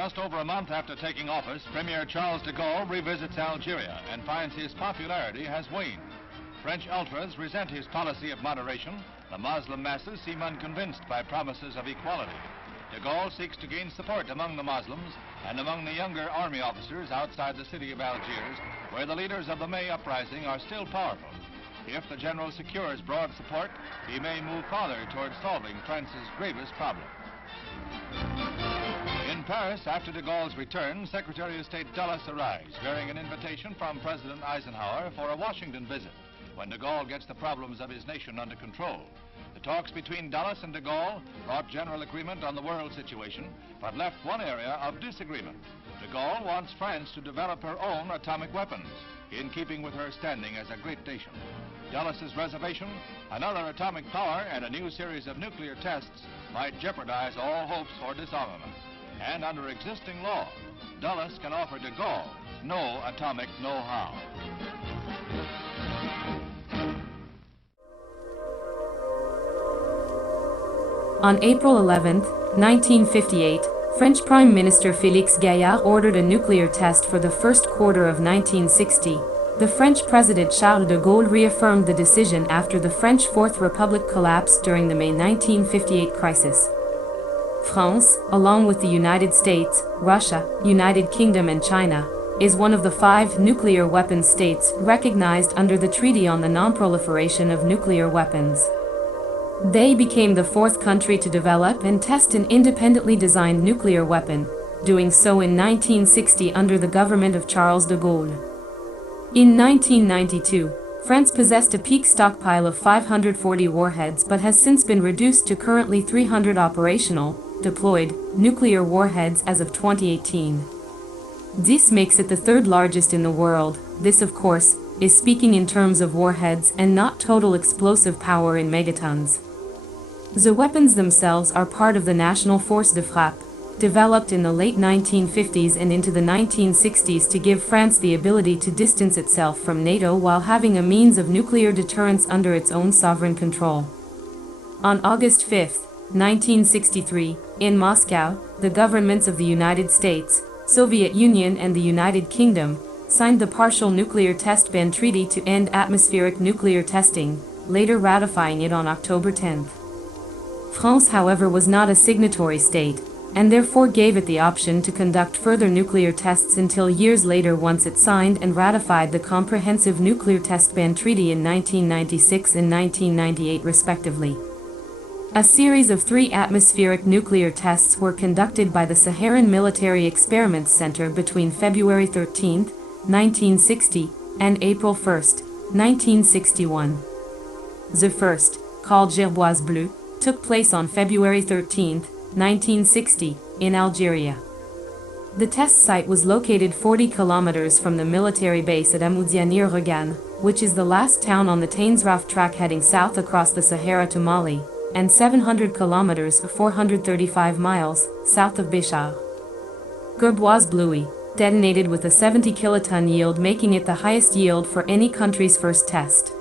Just over a month after taking office, Premier Charles de Gaulle revisits Algeria and finds his popularity has waned. French ultras resent his policy of moderation. The Muslim masses seem unconvinced by promises of equality. De Gaulle seeks to gain support among the Muslims and among the younger army officers outside the city of Algiers, where the leaders of the May uprising are still powerful. If the general secures broad support, he may move farther towards solving France's gravest problem. In Paris, after de Gaulle's return, Secretary of State Dulles arrives, bearing an invitation from President Eisenhower for a Washington visit, when de Gaulle gets the problems of his nation under control. The talks between Dulles and de Gaulle brought general agreement on the world situation, but left one area of disagreement. De Gaulle wants France to develop her own atomic weapons, in keeping with her standing as a great nation. Dulles' reservation, another atomic power and a new series of nuclear tests might jeopardize all hopes for disarmament. And under existing law, Dulles can offer de Gaulle no atomic know-how. On April 11, 1958, French Prime Minister Félix Gaillard ordered a nuclear test for the first quarter of 1960. The French President Charles de Gaulle reaffirmed the decision after the French Fourth Republic collapsed during the May 1958 crisis. France, along with the United States, Russia, United Kingdom and China, is one of the 5 nuclear weapons states recognized under the Treaty on the Non-Proliferation of Nuclear Weapons. They became the 4th country to develop and test an independently designed nuclear weapon, doing so in 1960 under the government of Charles de Gaulle. In 1992, France possessed a peak stockpile of 540 warheads but has since been reduced to currently 300 operational, deployed, nuclear warheads as of 2018. This makes it the 3rd largest in the world. This, of course, is speaking in terms of warheads and not total explosive power in megatons. The weapons themselves are part of the National Force de Frappe, developed in the late 1950s and into the 1960s to give France the ability to distance itself from NATO while having a means of nuclear deterrence under its own sovereign control. On August 5, 1963, in Moscow, the governments of the United States, Soviet Union and the United Kingdom signed the Partial Nuclear Test Ban Treaty to end atmospheric nuclear testing, later ratifying it on October 10. France, however, was not a signatory state, and therefore gave it the option to conduct further nuclear tests until years later once it signed and ratified the Comprehensive Nuclear Test Ban Treaty in 1996 and 1998 respectively. A series of 3 atmospheric nuclear tests were conducted by the Saharan Military Experiments Center between February 13, 1960, and April 1, 1961. The first, called Gerboise Bleue, took place on February 13, 1960, in Algeria. The test site was located 40 kilometers from the military base at Amoudia near Regan, which is the last town on the Tansraf track heading south across the Sahara to Mali, and 700 kilometers (435 miles) south of Béchar. Gerboise Bleue detonated with a 70 kiloton yield, making it the highest yield for any country's first test.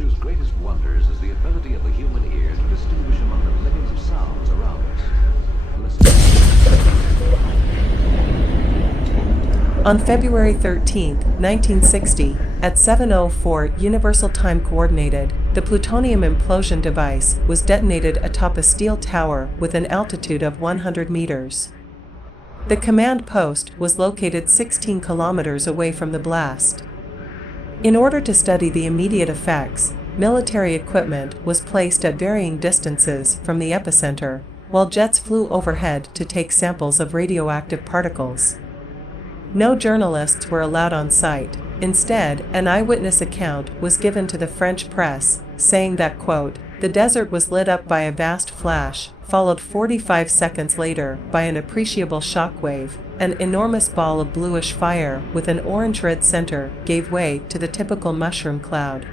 nature's greatest wonders is the ability of the human ear to distinguish among the millions of sounds around us. Listen. On February 13, 1960, at 7:04 Universal Time Coordinated, the plutonium implosion device was detonated atop a steel tower with an altitude of 100 meters. The command post was located 16 kilometers away from the blast. In order to study the immediate effects, military equipment was placed at varying distances from the epicenter, while jets flew overhead to take samples of radioactive particles. No journalists were allowed on site. Instead, an eyewitness account was given to the French press, saying that, quote, "The desert was lit up by a vast flash, followed 45 seconds later by an appreciable shock wave. An enormous ball of bluish fire with an orange-red center gave way to the typical mushroom cloud."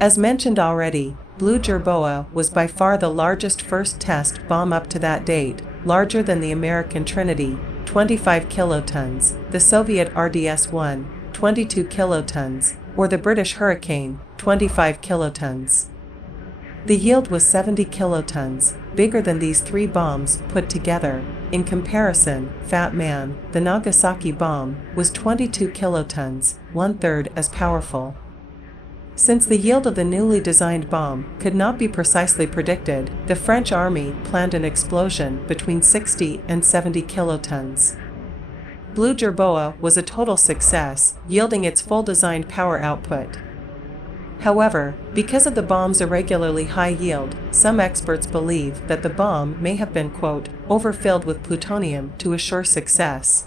As mentioned already, Bleue Jerboa was by far the largest first test bomb up to that date, larger than the American Trinity, 25 kilotons, the Soviet RDS-1, 22 kilotons, or the British Hurricane, 25 kilotons. The yield was 70 kilotons, bigger than these three bombs put together. In comparison, Fat Man, the Nagasaki bomb, was 22 kilotons, one-third as powerful. Since the yield of the newly designed bomb could not be precisely predicted, the French army planned an explosion between 60 and 70 kilotons. Bleue Jerboa was a total success, yielding its full designed power output. However, because of the bomb's irregularly high yield, some experts believe that the bomb may have been, quote, overfilled with plutonium to assure success.